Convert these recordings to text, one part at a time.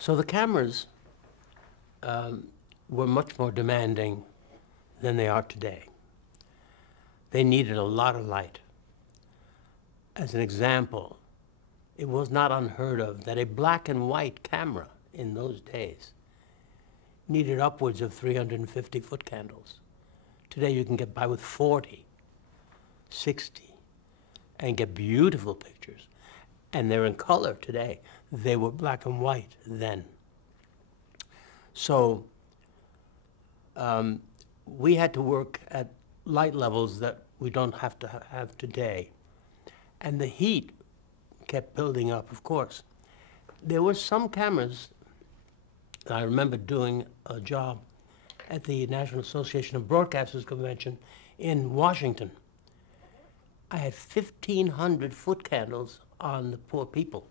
So the cameras were much more demanding than they are today. They needed a lot of light. As an example, it was not unheard of that a black and white camera in those days needed upwards of 350 foot candles. Today you can get by with 40, 60, and get beautiful pictures. And they're in color today. They were black and white then. So we had to work at light levels that we don't have to have today. And the heat kept building up, of course. There were some cameras, I remember doing a job at the National Association of Broadcasters Convention in Washington. I had 1,500 foot candles on the poor people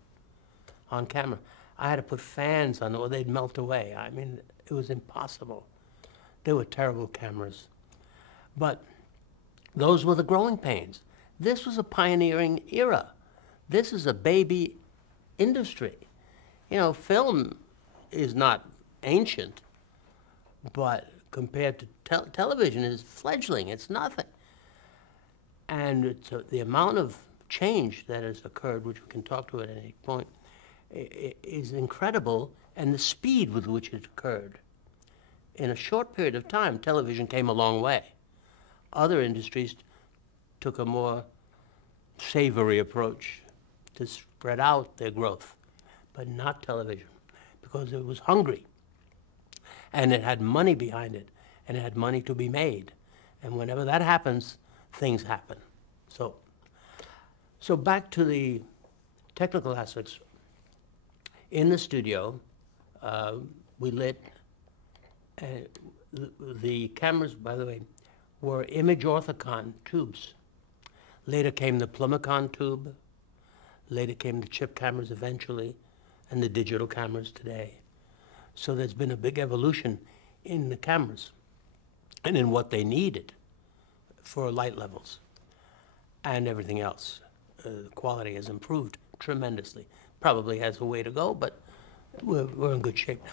on camera. I had to put fans on or they'd melt away. I mean, it was impossible. They were terrible cameras. But those were the growing pains. This was a pioneering era. This is a baby industry. You know, film is not ancient, but compared to television is fledgling. It's nothing. And it's the amount of change that has occurred, which we can talk to at any point, is incredible, and the speed with which it occurred. In a short period of time, television came a long way. Other industries took a more savory approach to spread out their growth, but not television, because it was hungry, and it had money behind it, and it had money to be made. And whenever that happens, things happen. So back to the technical aspects. In the studio, we lit, the cameras, by the way, were image orthicon tubes. Later came the Plumicon tube, later came the chip cameras eventually, and the digital cameras today. So there's been a big evolution in the cameras and in what they needed for light levels and everything else. The quality has improved tremendously. Probably has a way to go, but we're in good shape now.